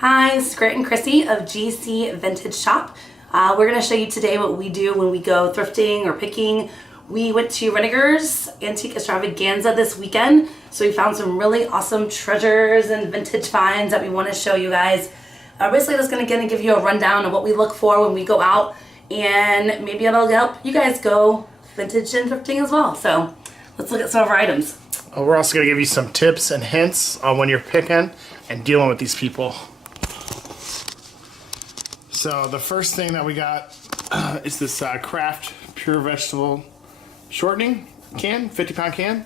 Hi, this is Grant and Chrissy of GC Vintage Shop. We're going to show you today what we do when we go thrifting or picking. We went to Renninger's Antique Extravaganza this weekend, so we found some really awesome treasures and vintage finds that we want to show you guys. Basically, just going to give you a rundown of what we look for when we go out, and maybe it'll help you guys go vintage and thrifting as well. So let's look at some of our items. We're also going to give you some tips and hints on when you're picking and dealing with these people. So the first thing that we got is this Kraft Pure Vegetable Shortening can, 50-pound can.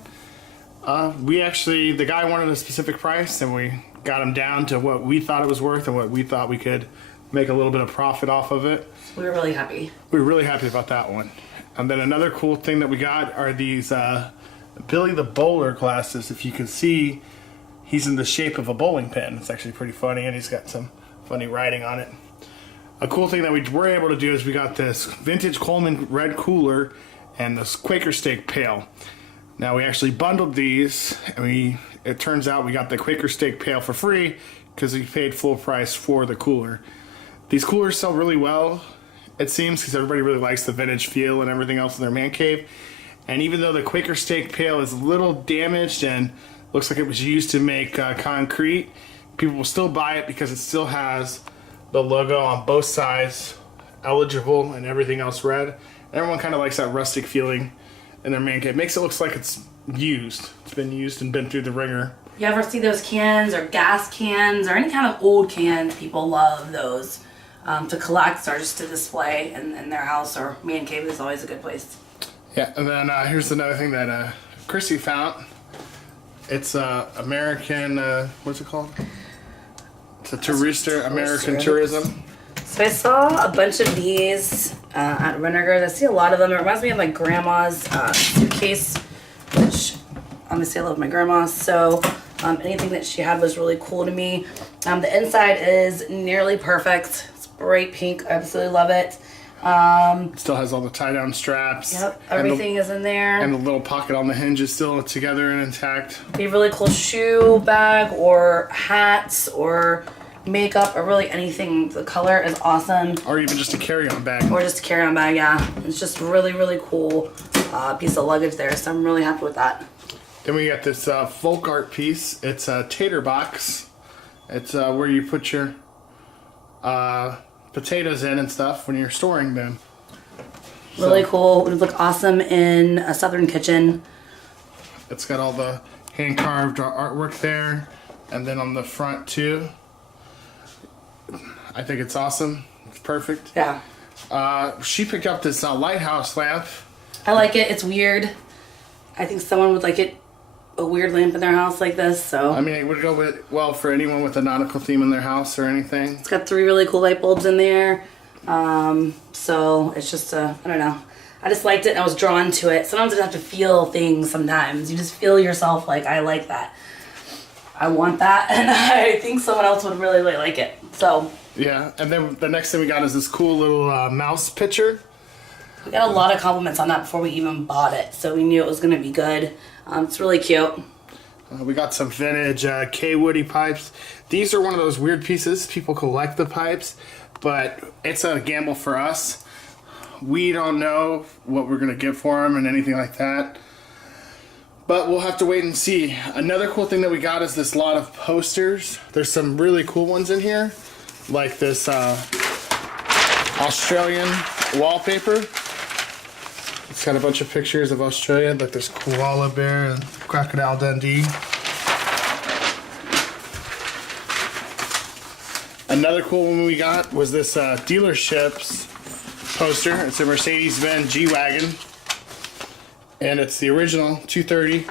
The guy wanted a specific price, and we got him down to what we thought it was worth and what we thought we could make a little bit of profit off of it. We were really happy. We were really happy about that one. And then another cool thing that we got are these Billy the Bowler glasses. If you can see, he's in the shape of a bowling pin. It's actually pretty funny, and he's got some funny writing on it. A cool thing that we were able to do is we got this vintage Coleman red cooler and this Quaker steak pail. Now we actually bundled these, and it turns out we got the Quaker steak pail for free because we paid full price for the cooler. These coolers sell really well, it seems, because everybody really likes the vintage feel and everything else in their man cave. And even though the Quaker steak pail is a little damaged and looks like it was used to make concrete, people will still buy it because it still has the logo on both sides, eligible, and everything else red. Everyone kind of likes that rustic feeling in their man cave. It makes it look like it's used. It's been used and been through the ringer. You ever see those cans or gas cans or any kind of old cans? People love those to collect or just to display in their house, or man cave is always a good place. Yeah, and then here's another thing that Chrissy found. It's American, what's it called? It's a tourister, American tourism. So I saw a bunch of these at Renninger's. I see a lot of them. It reminds me of my grandma's suitcase, which obviously I love my grandma. So anything that she had was really cool to me. The inside is nearly perfect. It's bright pink. I absolutely love it. Still has all the tie-down straps. Yep, everything is in there. And the little pocket on the hinge is still together and intact. Be a really cool shoe bag or hats or makeup or really anything. The color is awesome. Or even just a carry-on bag. Or just a carry-on bag, yeah. It's just really, really cool piece of luggage there, so I'm really happy with that. Then we got this folk art piece. It's a tater box. It's where you put your potatoes in and stuff when you're storing them. Really cool. It would look awesome in a southern kitchen. It's got all the hand-carved artwork there, and then on the front too. I think it's awesome. It's perfect. Yeah. She picked up this lighthouse lamp. I like it. It's weird. I think someone would like it, a weird lamp in their house like this. So. I mean, it would go well for anyone with a nautical theme in their house or anything. It's got 3 really cool light bulbs in there. So it's just I don't know. I just liked it and I was drawn to it. Sometimes you have to feel things sometimes. You just feel yourself like, I like that. I want that. And I think someone else would really, really like it. So. Yeah, and then the next thing we got is this cool little mouse pitcher. We got a lot of compliments on that before we even bought it. So we knew it was going to be good. It's really cute. We got some vintage K Woody pipes. These are one of those weird pieces. People collect the pipes, but it's a gamble for us. We don't know what we're going to get for them and anything like that. But we'll have to wait and see. Another cool thing that we got is this lot of posters. There's some really cool ones in here, like this Australian wallpaper. It's got a bunch of pictures of Australia, like this koala bear and crocodile Dundee. Another cool one we got was this dealership's poster. It's a Mercedes-Benz G-Wagon, and it's the original 230.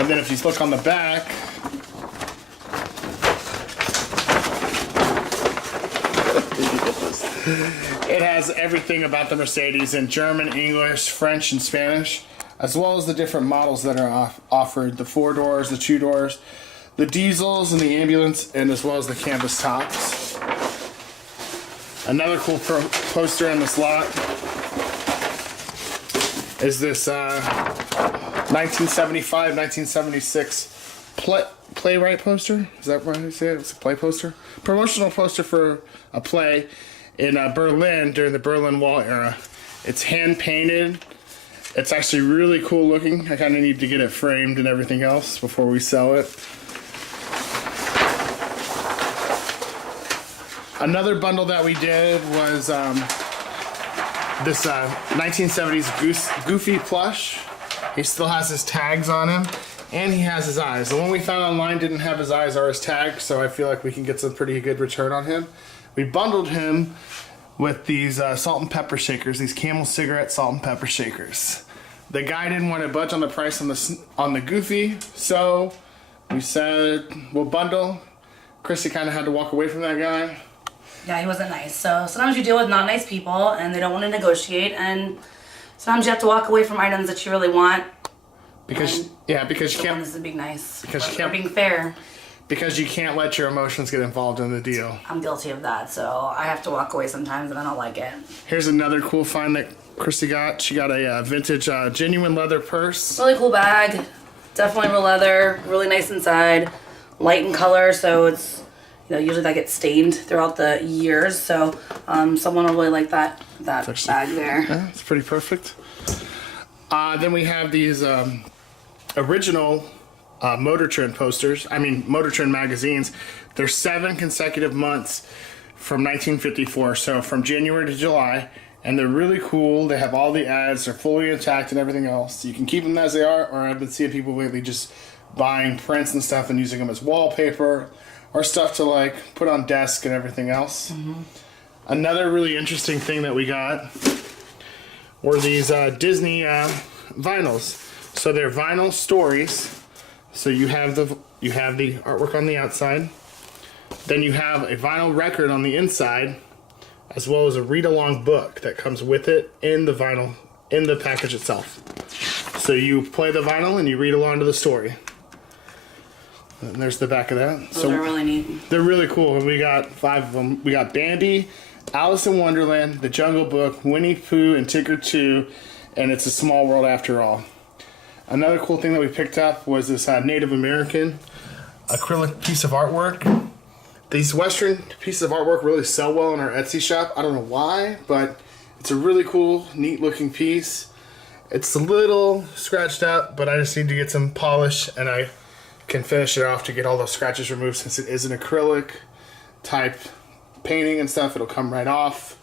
And then if you look on the back, it has everything about the Mercedes in German, English, French, and Spanish, as well as the different models that are offered. The 4 doors, the 2 doors, the diesels, and the ambulance, and as well as the canvas tops. Another cool poster in this lot is this 1975, 1976 playwright poster. Is that what I say? It's a play poster. Promotional poster for a play in Berlin during the Berlin Wall era. It's hand painted. It's actually really cool looking. I kind of need to get it framed and everything else before we sell it. Another bundle that we did was this 1970s Goofy plush. He still has his tags on him, and he has his eyes. The one we found online didn't have his eyes or his tags, so I feel like we can get some pretty good return on him. We bundled him with these salt and pepper shakers, these Camel cigarette salt and pepper shakers. The guy didn't want to budge on the price on the Goofy, so we said we'll bundle. Chrissy kind of had to walk away from that guy. Yeah, he wasn't nice. So sometimes you deal with not nice people and they don't want to negotiate, and sometimes you have to walk away from items that you really want. Because you can't. This is being nice. Because you can't. Being fair. Because you can't let your emotions get involved in the deal. I'm guilty of that, so I have to walk away sometimes and I don't like it. Here's another cool find that Christy got. She got a vintage genuine leather purse. Really cool bag. Definitely real leather. Really nice inside. Light in color, so it's, usually that gets stained throughout the years, so someone will really like that bag there. Yeah, it's pretty perfect. Then we have these original Motor Trend Motor Trend magazines. They're 7 consecutive months from 1954, so from January to July, and they're really cool. They have all the ads, they're fully intact and everything else. You can keep them as they are, or I've been seeing people lately just buying prints and stuff and using them as wallpaper or stuff to like put on desk and everything else. Mm-hmm. Another really interesting thing that we got were these Disney vinyls. So they're vinyl stories. So you have the artwork on the outside. Then you have a vinyl record on the inside, as well as a read-along book that comes with it in the vinyl, in the package itself. So you play the vinyl and you read along to the story. And there's the back of that. Those are really neat. They're really cool. And we got 5 of them. We got Bambi, Alice in Wonderland, The Jungle Book, Winnie Pooh, and Tinker 2, and It's a Small World After All. Another cool thing that we picked up was this Native American acrylic piece of artwork. These Western pieces of artwork really sell well in our Etsy shop. I don't know why, but it's a really cool, neat looking piece. It's a little scratched up, but I just need to get some polish, and I can finish it off to get all those scratches removed. Since it is an acrylic type painting and stuff, it'll come right off.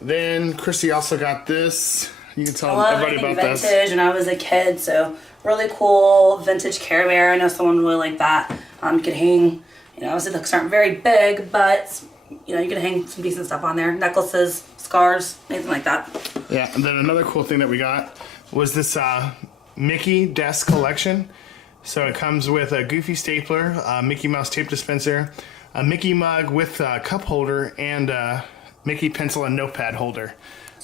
Then Chrissy also got this. You can tell everybody about vintage this. Vintage when I was a kid, so really cool vintage Care Bear. I know someone really like that. You could hang, obviously the hooks aren't very big, but you can hang some decent stuff on there. Necklaces, scarves, anything like that. Yeah, and then another cool thing that we got was this Mickey desk collection. So it comes with a Goofy stapler, a Mickey Mouse tape dispenser, a Mickey mug with a cup holder, and a Mickey pencil and notepad holder.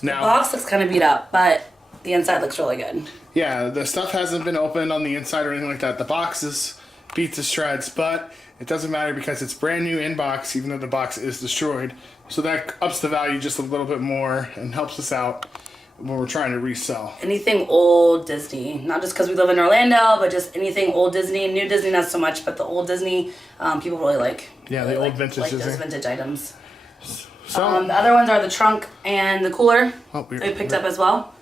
Now, the box looks kind of beat up, but the inside looks really good. Yeah, the stuff hasn't been opened on the inside or anything like that. The box is beat to shreds, but it doesn't matter because it's brand new in box, even though the box is destroyed. So that ups the value just a little bit more and helps us out when we're trying to resell. Anything old Disney, not just because we live in Orlando, but just anything old Disney. New Disney, not so much, but the old Disney, people really like. Yeah, really the old vintage like Disney. those vintage items. So, the other ones are the trunk and the cooler. We picked up as well.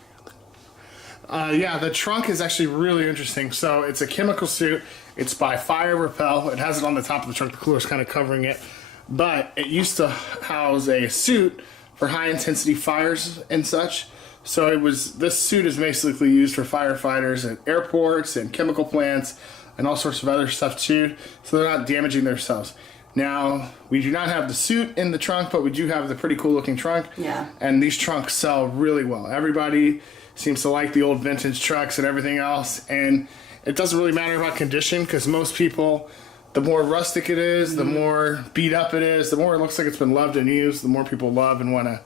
Yeah, the trunk is actually really interesting. So it's a chemical suit. It's by Fire Repel. It has it on the top of the trunk. The cooler's kind of covering it. But it used to house a suit for high intensity fires and such. So this suit is basically used for firefighters at airports and chemical plants and all sorts of other stuff too. So they're not damaging themselves. Now, we do not have the suit in the trunk, but we do have the pretty cool looking trunk. Yeah. And these trunks sell really well. Everybody seems to like the old vintage trucks and everything else. And it doesn't really matter about condition because most people, the more rustic it is, the more beat up it is, the more it looks like it's been loved and used, the more people love and want to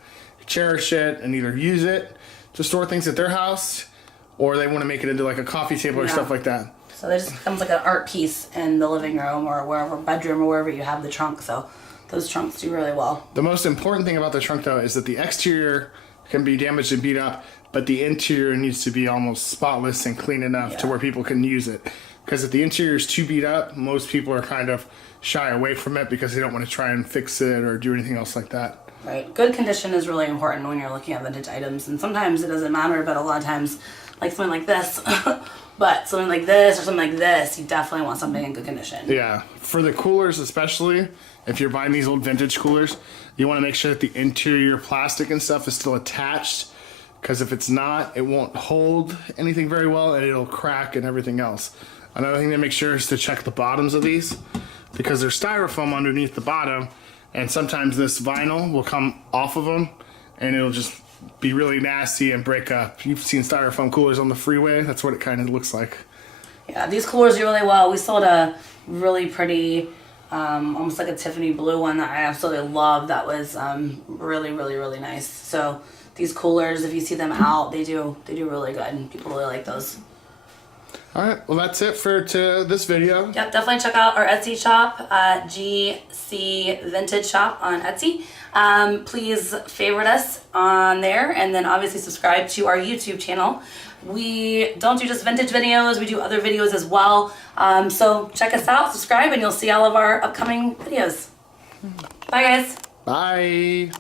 cherish it and either use it to store things at their house or they want to make it into like a coffee table or stuff like that. So it just becomes like an art piece in the living room or wherever, bedroom or wherever you have the trunk. So those trunks do really well. The most important thing about the trunk though is that the exterior can be damaged and beat up, but the interior needs to be almost spotless and clean enough to where people can use it. because if the interior is too beat up, most people are kind of shy away from it because they don't want to try and fix it or do anything else like that. Right. Good condition is really important when you're looking at vintage items, and sometimes it doesn't matter, but a lot of times, like something like this, but something like this or something like this, you definitely want something in good condition. Yeah. For the coolers especially, if you're buying these old vintage coolers, you want to make sure that the interior plastic and stuff is still attached, because if it's not, it won't hold anything very well and it'll crack and everything else. Another thing to make sure is to check the bottoms of these, because there's styrofoam underneath the bottom, and sometimes this vinyl will come off of them and it'll just be really nasty and break up. You've seen styrofoam coolers on the freeway, that's what it kind of looks like. Yeah, these coolers do really well. We sold a really pretty, almost like a Tiffany blue one that I absolutely love. That was really, really, really nice. So these coolers, if you see them out, they do really good, and people really like those. All right, well that's it for this video. Yep, definitely check out our Etsy shop, GC Vintage Shop on Etsy. Please favorite us on there, and then obviously subscribe to our YouTube channel. We don't do just vintage videos, we do other videos as well. So check us out, subscribe, and you'll see all of our upcoming videos. Bye guys. Bye.